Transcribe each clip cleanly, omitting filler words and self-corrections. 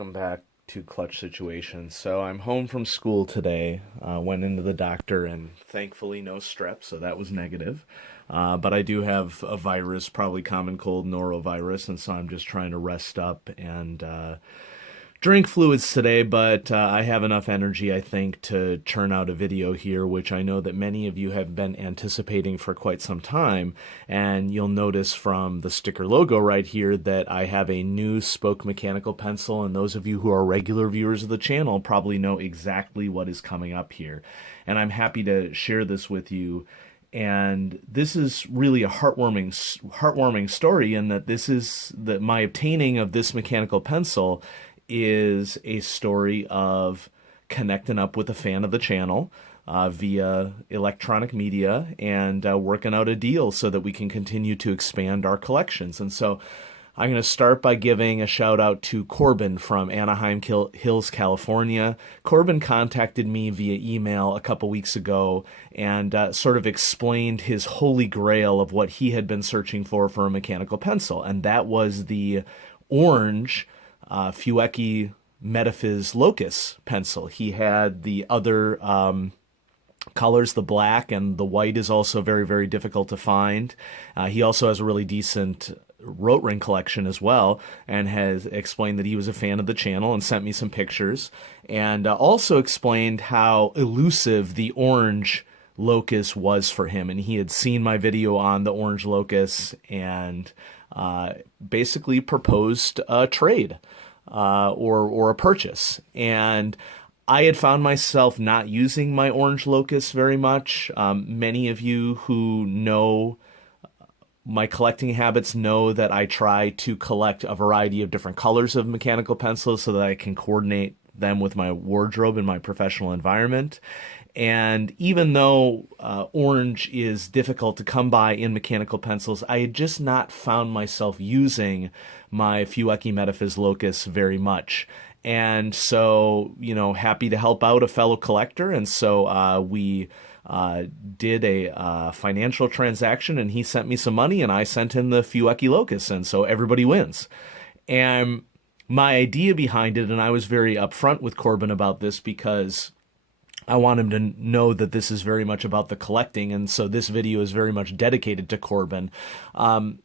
welcome back to Clutch Situations. So I'm home from school today, went into the doctor, and thankfully no strep, so that was negative. But I do have a virus, probably common cold norovirus, and so I'm just trying to rest up and drink fluids today, but I have enough energy, I think, to churn out a video here, which I know that many of you have been anticipating for quite some time. And you'll notice from the sticker logo right here that I have a new Spoke mechanical pencil, and those of you who are regular viewers of the channel probably know exactly what is coming up here. And I'm happy to share this with you. And this is really a heartwarming story, in that this is that my obtaining of this mechanical pencil is a story of connecting up with a fan of the channel via electronic media and working out a deal so that we can continue to expand our collections. And so I'm going to start by giving a shout out to Corbin from Anaheim Hills, California. Corbin contacted me via email a couple weeks ago and sort of explained his holy grail of what he had been searching for a mechanical pencil, and that was the orange Fueki Metaphys Locus pencil. He had the other colors, the black, and the white is also very, very difficult to find. He also has a really decent Rotring collection as well, and has explained that he was a fan of the channel and sent me some pictures, and also explained how elusive the orange locus was for him. And he had seen my video on the orange locus and basically proposed a trade or a purchase. And I had found myself not using my orange locus very much. Many of you who know my collecting habits know that I try to collect a variety of different colors of mechanical pencils so that I can coordinate them with my wardrobe in my professional environment. And even though orange is difficult to come by in mechanical pencils, I had just not found myself using my Fueki Metaphys Locus very much. And so, happy to help out a fellow collector. And so we did a financial transaction, and he sent me some money and I sent him the Fueki Locus. And so everybody wins. And my idea behind it, and I was very upfront with Corbin about this because I want him to know that this is very much about the collecting, and so this video is very much dedicated to Corbin.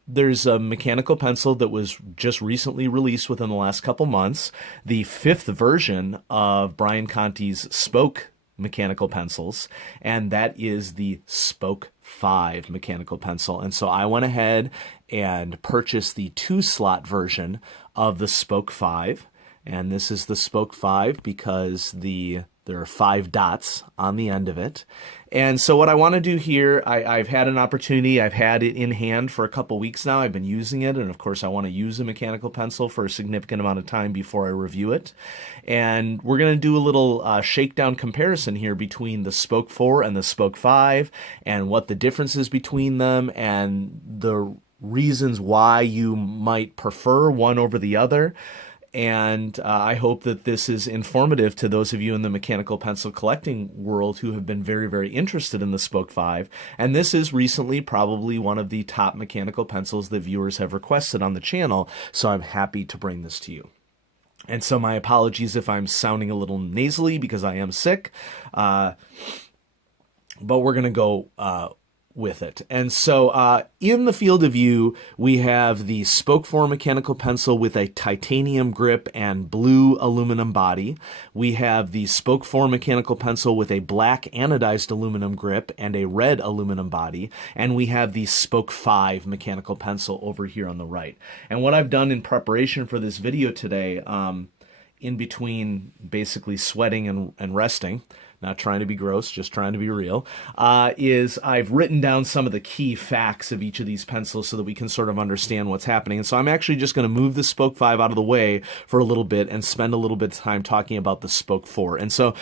There's a mechanical pencil that was just recently released within the last couple months, the 5th version of Brian Conti's Spoke mechanical pencils, and that is the Spoke 5 mechanical pencil. And so I went ahead and purchased the 2-slot version of the Spoke 5, and this is the Spoke 5 because there are 5 dots on the end of it. And so what I want to do here, I've had an opportunity. I've had it in hand for a couple weeks now. I've been using it. And of course, I want to use a mechanical pencil for a significant amount of time before I review it. And we're going to do a little shakedown comparison here between the Spoke 4 and the Spoke 5 and what the difference is between them and the reasons why you might prefer one over the other. And I hope that this is informative to those of you in the mechanical pencil collecting world who have been very, very interested in the Spoke 5. And this is recently probably one of the top mechanical pencils that viewers have requested on the channel, so I'm happy to bring this to you. And so my apologies if I'm sounding a little nasally because I am sick, but we're going to go with it. And so in the field of view, we have the Spoke 4 mechanical pencil with a titanium grip and blue aluminum body. We have the Spoke 4 mechanical pencil with a black anodized aluminum grip and a red aluminum body. And we have the Spoke 5 mechanical pencil over here on the right. And what I've done in preparation for this video today, in between basically sweating and resting, not trying to be gross, just trying to be real, is I've written down some of the key facts of each of these pencils so that we can sort of understand what's happening. And so I'm actually just going to move the Spoke 5 out of the way for a little bit and spend a little bit of time talking about the Spoke 4. And so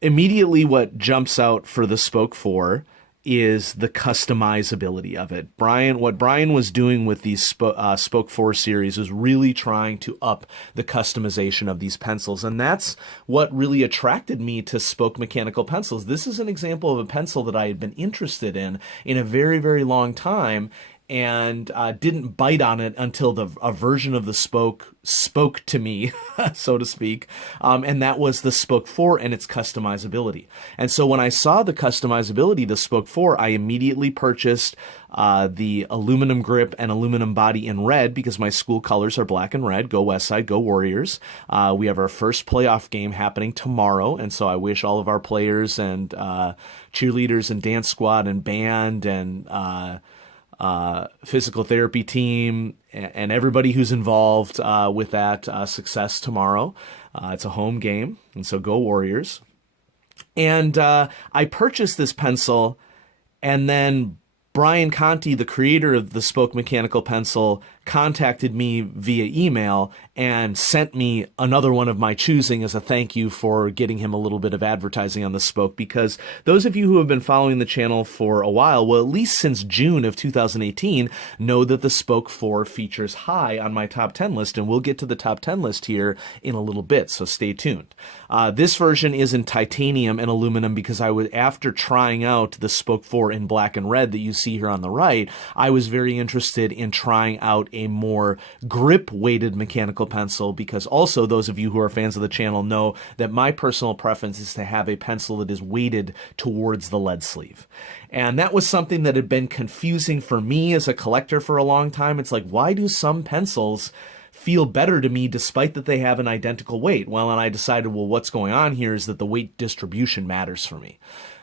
immediately what jumps out for the Spoke 4 is the customizability of it. What Brian was doing with these Spoke 4 series is really trying to up the customization of these pencils, and that's what really attracted me to Spoke mechanical pencils. This is an example of a pencil that I had been interested in a very, very long time, and didn't bite on it until a version of the spoke spoke to me, so to speak, and that was the Spoke 4 and its customizability. And so when I saw the customizability, the Spoke 4, I immediately purchased the aluminum grip and aluminum body in red because my school colors are black and red. Go Westside, go Warriors. We have our first playoff game happening tomorrow, and so I wish all of our players and cheerleaders and dance squad and band and physical therapy team and everybody who's involved with that success tomorrow. It's a home game, and so go Warriors. And I purchased this pencil, and then Brian Conti, the creator of the Spoke Mechanical Pencil, contacted me via email and sent me another one of my choosing as a thank you for getting him a little bit of advertising on the Spoke, because those of you who have been following the channel for a while, well, at least since June of 2018, know that the Spoke 4 features high on my top 10 list, and we'll get to the top 10 list here in a little bit, so stay tuned. This version is in titanium and aluminum because after trying out the Spoke 4 in black and red that you see here on the right, I was very interested in trying out a more grip-weighted mechanical pencil, because also those of you who are fans of the channel know that my personal preference is to have a pencil that is weighted towards the lead sleeve. And that was something that had been confusing for me as a collector for a long time. It's like, why do some pencils feel better to me despite that they have an identical weight? Well, and I decided, well, what's going on here is that the weight distribution matters for me.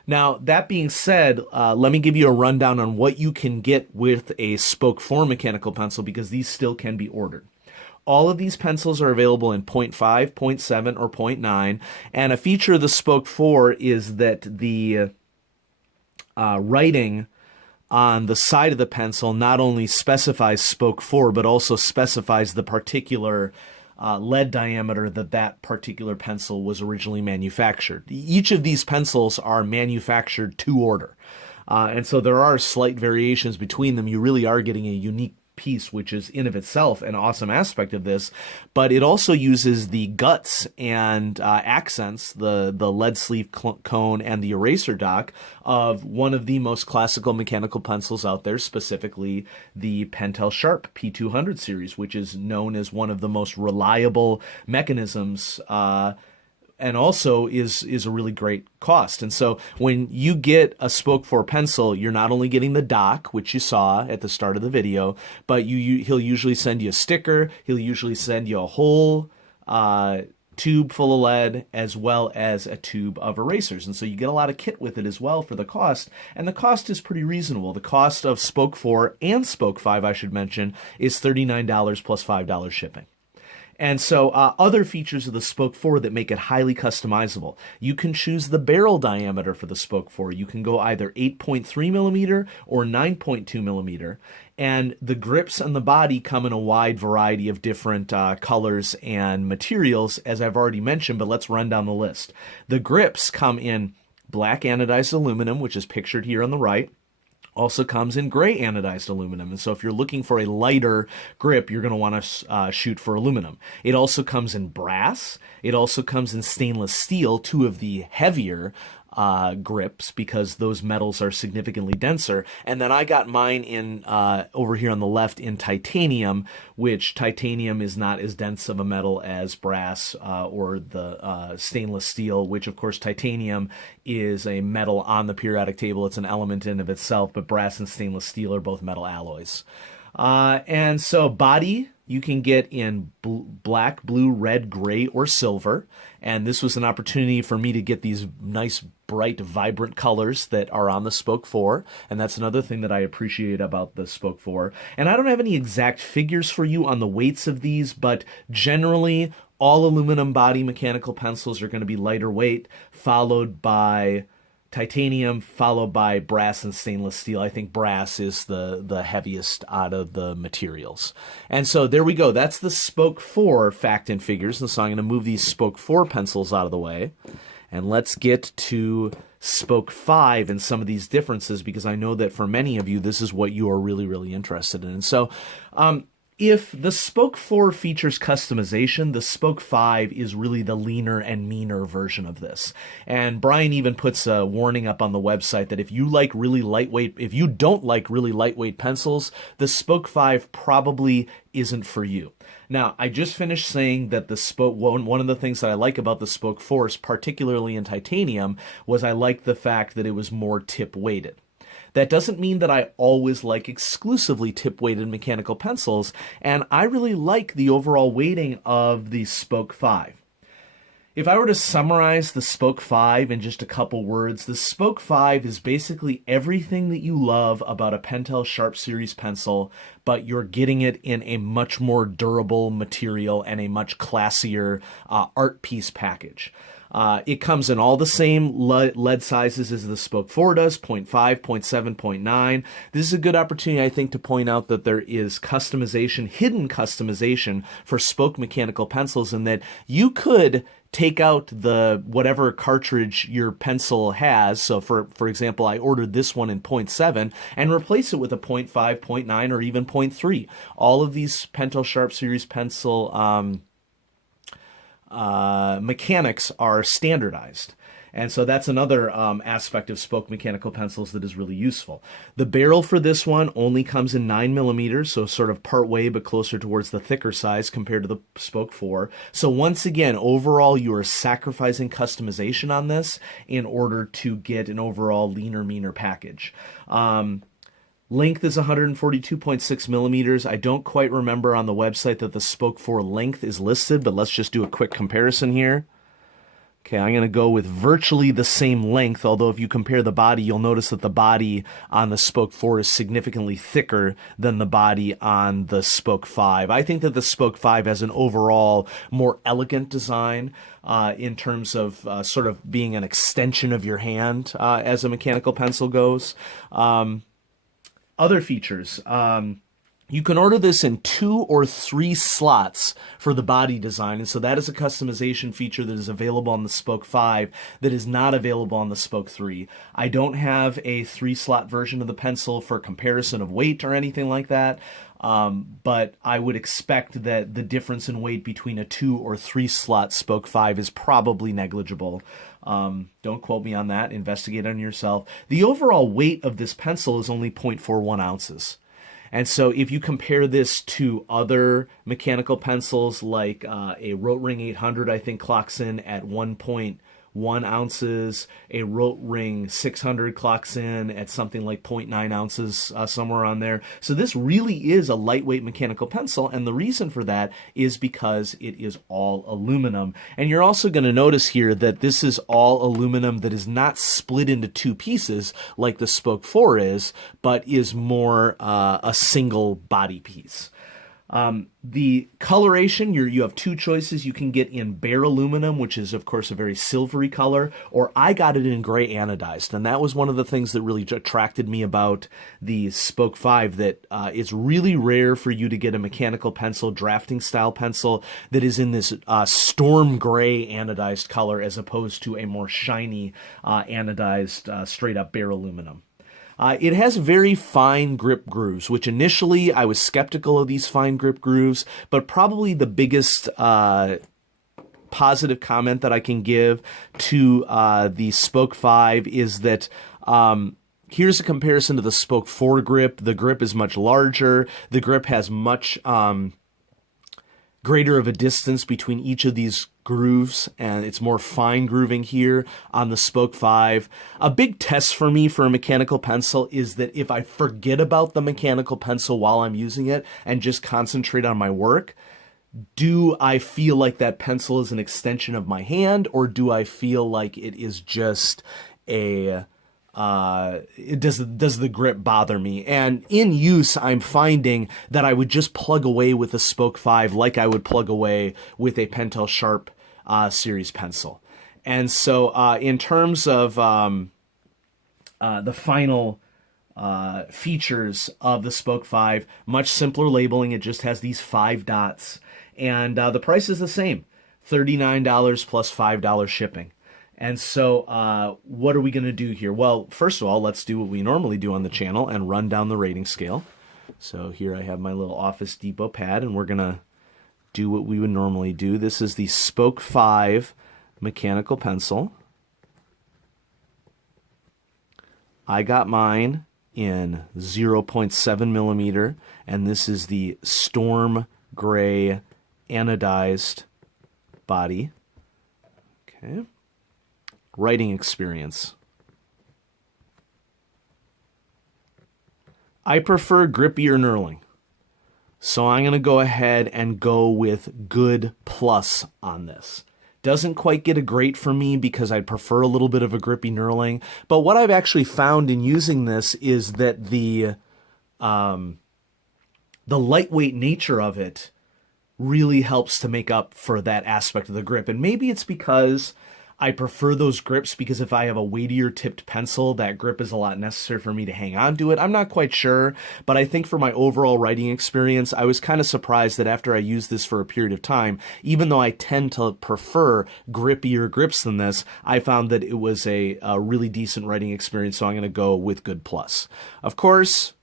Now, that being said, let me give you a rundown on what you can get with a Spoke 4 mechanical pencil, because these still can be ordered. All of these pencils are available in 0.5, 0.7, or 0.9, and a feature of the Spoke 4 is that the writing on the side of the pencil not only specifies Spoke 4, but also specifies the particular lead diameter that particular pencil was originally manufactured. Each of these pencils are manufactured to order. And so there are slight variations between them. You really are getting a unique piece, which is in of itself an awesome aspect of this, but it also uses the guts and accents, the lead sleeve cone and the eraser dock of one of the most classical mechanical pencils out there, specifically the Pentel Sharp P200 series, which is known as one of the most reliable mechanisms and also is a really great cost. And so when you get a Spoke 4 pencil, you're not only getting the dock, which you saw at the start of the video, but he'll usually send you a sticker. He'll usually send you a whole tube full of lead, as well as a tube of erasers. And so you get a lot of kit with it as well for the cost. And the cost is pretty reasonable. The cost of Spoke 4 and Spoke 5, I should mention, is $39 plus $5 shipping. And so other features of the Spoke 4 that make it highly customizable. You can choose the barrel diameter for the Spoke 4. You can go either 8.3 millimeter or 9.2 millimeter. And the grips on the body come in a wide variety of different colors and materials, as I've already mentioned, but let's run down the list. The grips come in black anodized aluminum, which is pictured here on the right. Also comes in gray anodized aluminum. And so if you're looking for a lighter grip, you're going to want to shoot for aluminum. It also comes in brass. It also comes in stainless steel, two of the heavier grips, because those metals are significantly denser. And then I got mine in over here on the left in titanium, which titanium is not as dense of a metal as brass or the stainless steel, which of course titanium is a metal on the periodic table. It's an element in of itself, but brass and stainless steel are both metal alloys. And so body you can get in black, blue, red, gray, or silver. And this was an opportunity for me to get these nice, bright, vibrant colors that are on the Spoke 4. And that's another thing that I appreciate about the Spoke 4. And I don't have any exact figures for you on the weights of these, but generally all aluminum body mechanical pencils are going to be lighter weight, followed by titanium, followed by brass and stainless steel. I think brass is the heaviest out of the materials. And so there we go. That's the Spoke 4 fact and figures. And so I'm going to move these Spoke 4 pencils out of the way. And let's get to Spoke 5 and some of these differences, because I know that for many of you, this is what you are really, really interested in. And so If the Spoke 4 features customization, the Spoke 5 is really the leaner and meaner version of this. And Brian even puts a warning up on the website that if you don't like really lightweight pencils, the Spoke 5 probably isn't for you. Now, I just finished saying that one of the things that I like about the Spoke 4, particularly in titanium, was I like the fact that it was more tip weighted. That doesn't mean that I always like exclusively tip-weighted mechanical pencils, and I really like the overall weighting of the Spoke 5. If I were to summarize the Spoke 5 in just a couple words, the Spoke 5 is basically everything that you love about a Pentel Sharp Series pencil, but you're getting it in a much more durable material and a much classier art piece package. It comes in all the same lead sizes as the Spoke 4 does, 0.5, 0.7, 0.9. This is a good opportunity, I think, to point out that there is customization, hidden customization for Spoke mechanical pencils, and that you could take out the whatever cartridge your pencil has. So for example, I ordered this one in 0.7 and replace it with a 0.5, 0.9, or even 0.3. All of these Pentel Sharp Series pencil mechanics are standardized. And so that's another aspect of Spoke mechanical pencils that is really useful. The barrel for this one only comes in 9mm, so sort of part way, but closer towards the thicker size compared to the Spoke 4. So once again, overall, you are sacrificing customization on this in order to get an overall leaner, meaner package. Length is 142.6 millimeters. I don't quite remember on the website that the Spoke 4 length is listed, but let's just do a quick comparison here. Okay, I'm going to go with virtually the same length, although if you compare the body, you'll notice that the body on the Spoke 4 is significantly thicker than the body on the Spoke 5. I think that the Spoke 5 has an overall more elegant design in terms of sort of being an extension of your hand as a mechanical pencil goes. Other features. You can order this in 2 or 3 slots for the body design, and so that is a customization feature that is available on the Spoke 5 that is not available on the Spoke 3. I don't have a 3-slot version of the pencil for comparison of weight or anything like that, but I would expect that the difference in weight between a 2 or 3-slot Spoke 5 is probably negligible. Don't quote me on that. Investigate on yourself. The overall weight of this pencil is only 0.41 ounces. And so if you compare this to other mechanical pencils like a Rotring 800, I think clocks in at 1.1 ounces. A Rotring 600 clocks in at something like 0.9 ounces, somewhere on there. So this really is a lightweight mechanical pencil, and the reason for that is because it is all aluminum. And you're also going to notice here that this is all aluminum that is not split into 2 pieces like the Spoke 4 is, but is more a single body piece. The coloration, you have 2 choices. You can get in bare aluminum, which is, of course, a very silvery color, or I got it in gray anodized. And that was one of the things that really attracted me about the Spoke 5, that it's really rare for you to get a mechanical pencil, drafting style pencil, that is in this storm gray anodized color as opposed to a more shiny anodized straight up bare aluminum. It has very fine grip grooves, which initially I was skeptical of these fine grip grooves, but probably the biggest positive comment that I can give to the Spoke 5 is that here's a comparison to the Spoke 4 grip. The grip is much larger. The grip has much greater of a distance between each of these grooves, and it's more fine grooving here on the Spoke 5. A big test for me for a mechanical pencil is that if I forget about the mechanical pencil while I'm using it and just concentrate on my work, do I feel like that pencil is an extension of my hand, or do I feel like it is just a does the grip bother me? And in use, I'm finding that I would just plug away with a Spoke 5 like I would plug away with a Pentel Sharp Series pencil. And so in terms of the final features of the Spoke 5, much simpler labeling. It just has these 5 dots. And the price is the same, $39 plus $5 shipping. And so what are we going to do here? Well, first of all, let's do what we normally do on the channel and run down the rating scale. So here I have my little Office Depot pad, and we're going to do what we would normally do. This is the Spoke 5 mechanical pencil. I got mine in 0.7 millimeter, and this is the Storm Gray anodized body. Okay. Writing experience. I prefer grippier knurling, so I'm going to go ahead and go with Good Plus on this. Doesn't quite get a great for me because I prefer a little bit of a grippy knurling, but what I've actually found in using this is that the lightweight nature of it really helps to make up for that aspect of the grip. And maybe it's because I prefer those grips, because if I have a weightier tipped pencil, that grip is a lot necessary for me to hang on to it. I'm not quite sure, but I think for my overall writing experience, I was kind of surprised that after I used this for a period of time, even though I tend to prefer grippier grips than this, I found that it was a really decent writing experience, so I'm going to go with Good Plus. Of course,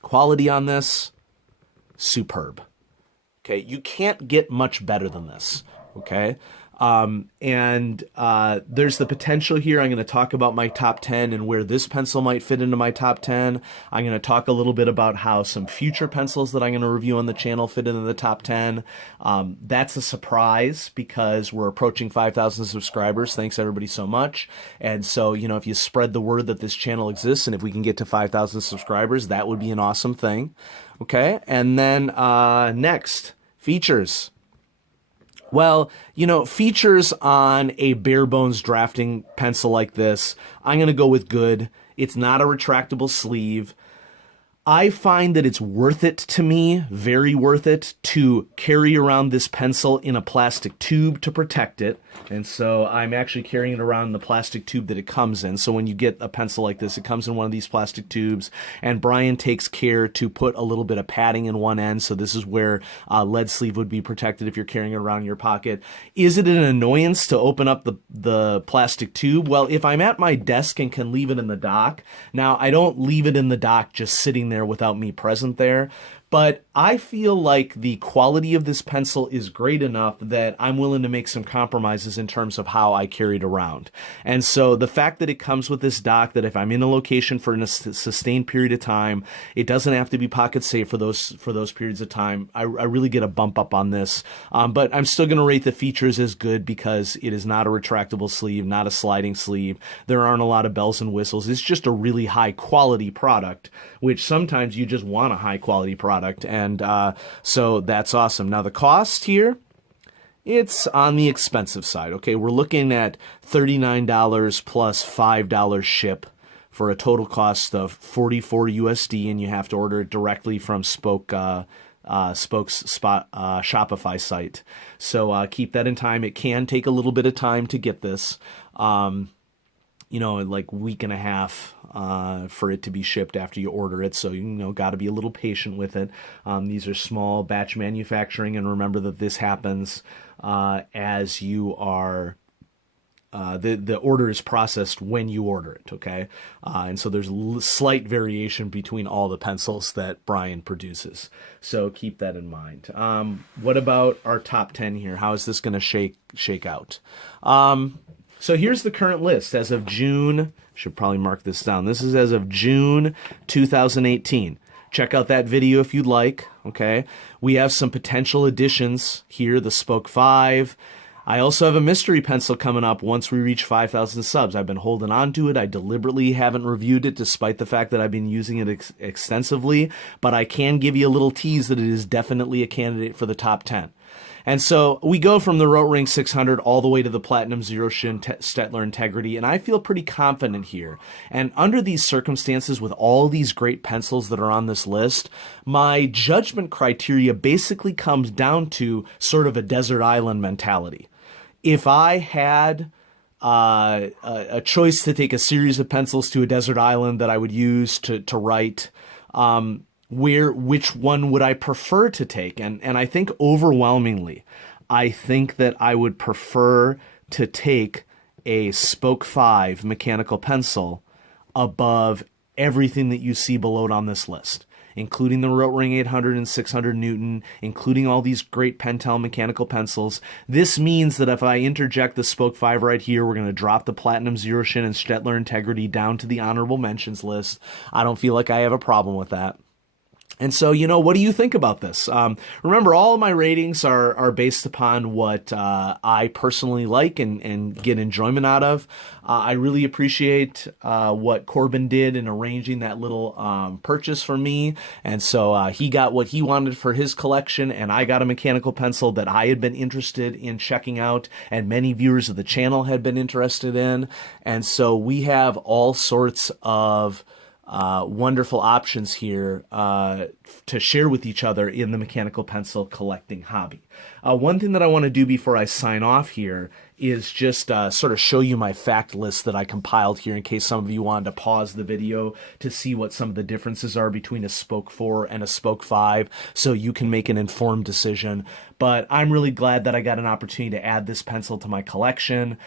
quality on this, superb. Okay, you can't get much better than this, okay? There's the potential here. I'm going to talk about my top 10 and where this pencil might fit into my top 10. I'm going to talk a little bit about how some future pencils that I'm going to review on the channel fit into the top 10. That's a surprise because we're approaching 5,000 subscribers. Thanks everybody so much. And so, you know, if you spread the word that this channel exists and if we can get to 5,000 subscribers, that would be an awesome thing. Okay. And then, next, features. Well, you know, features on a bare bones drafting pencil like this, I'm going to go with good. It's not a retractable sleeve. I find that it's worth it to me, very worth it, to carry around this pencil in a plastic tube to protect it. And so I'm actually carrying it around in the plastic tube that it comes in. So when you get a pencil like this, it comes in one of these plastic tubes. And Brian takes care to put a little bit of padding in one end. So this is where lead sleeve would be protected if you're carrying it around in your pocket. Is it an annoyance to open up the plastic tube? Well, if I'm at my desk and can leave it in the dock, now I don't leave it in the dock just sitting there without me present there, but I feel like the quality of this pencil is great enough that I'm willing to make some compromises in terms of how I carry it around. And so the fact that it comes with this dock, that if I'm in a location for a sustained period of time, it doesn't have to be pocket safe for those periods of time. I really get a bump up on this. But I'm still going to rate the features as good because it is not a retractable sleeve, not a sliding sleeve. There aren't a lot of bells and whistles. It's just a really high quality product, which sometimes you just want a high quality product. And so that's awesome. Now the cost here, it's on the expensive side. Okay, we're looking at $39 plus $5 ship for a total cost of $44 USD, and you have to order it directly from Spoke's Shopify site. So keep that in time. It can take a little bit of time to get this. You know, like week and a half for it to be shipped after you order it. So, you know, got to be a little patient with it. These are small batch manufacturing, and remember that this happens as you are, the order is processed when you order it, okay? And so there's slight variation between all the pencils that Brian produces. So keep that in mind. What about our top 10 here? How is this going to shake out? So here's the current list as of June. Should probably mark this down. This is as of June 2018. Check out that video if you'd like, okay? We have some potential additions here, the Spoke 5. I also have a mystery pencil coming up once we reach 5,000 subs. I've been holding on to it. I deliberately haven't reviewed it despite the fact that I've been using it extensively, but I can give you a little tease that it is definitely a candidate for the top 10. And so we go from the Rotring 600 all the way to the Platinum Zero Shin Staedtler Integrity, and I feel pretty confident here. And under these circumstances, with all these great pencils that are on this list, my judgment criteria basically comes down to sort of a desert island mentality. If I had a choice to take a series of pencils to a desert island that I would use to write, which one would I prefer to take? And I think overwhelmingly, I think that I would prefer to take a Spoke 5 mechanical pencil above everything that you see below it on this list. including the Rotring 800 and 600 Newton, including all these great Pentel mechanical pencils. This means that if I interject the Spoke 5 right here, we're going to drop the Platinum Zero Shin and Stettler Integrity down to the honorable mentions list. I don't feel like I have a problem with that. And so, what do you think about this? Remember, all of my ratings are based upon what I personally like and get enjoyment out of. I really appreciate what Corbin did in arranging that little purchase for me. And so he got what he wanted for his collection, and I got a mechanical pencil that I had been interested in checking out, and many viewers of the channel had been interested in. And so we have all sorts of wonderful options here to share with each other in the mechanical pencil collecting hobby. One thing that I want to do before I sign off here is just sort of show you my fact list that I compiled here in case some of you wanted to pause the video to see what some of the differences are between a Spoke 4 and a Spoke 5 so you can make an informed decision. But I'm really glad that I got an opportunity to add this pencil to my collection.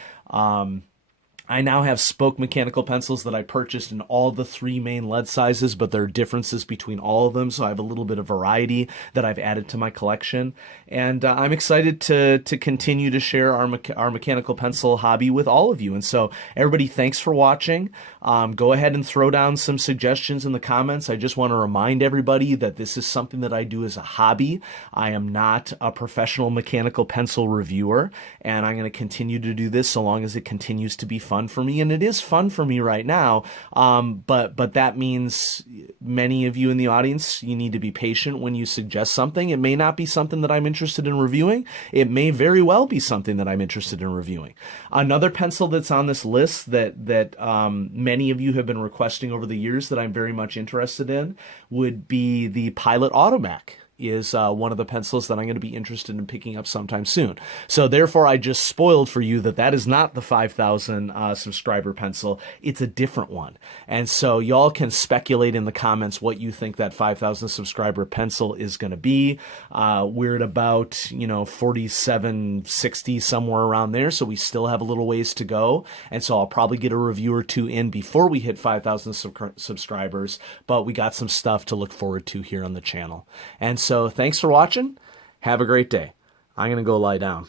I now have Spoke mechanical pencils that I purchased in all the 3 main lead sizes, but there are differences between all of them, so I have a little bit of variety that I've added to my collection. And I'm excited to continue to share our mechanical pencil hobby with all of you. And so, everybody, thanks for watching. Go ahead and throw down some suggestions in the comments. I just want to remind everybody that this is something that I do as a hobby. I am not a professional mechanical pencil reviewer, and I'm going to continue to do this so long as it continues to be fun for me, and it is fun for me right now, but that means many of you in the audience, you need to be patient when you suggest something. It may not be something that I'm interested in reviewing. It may very well be something that I'm interested in reviewing. Another pencil that's on this list that many of you have been requesting over the years that I'm very much interested in would be the Pilot Automac. Is one of the pencils that I'm going to be interested in picking up sometime soon. So therefore, I just spoiled for you that is not the 5,000 subscriber pencil. It's a different one. And so y'all can speculate in the comments what you think that 5,000 subscriber pencil is going to be. We're at about, 4760, somewhere around there. So we still have a little ways to go. And so I'll probably get a review or two in before we hit 5,000 subscribers. But we got some stuff to look forward to here on the channel. And so thanks for watching. Have a great day. I'm going to go lie down.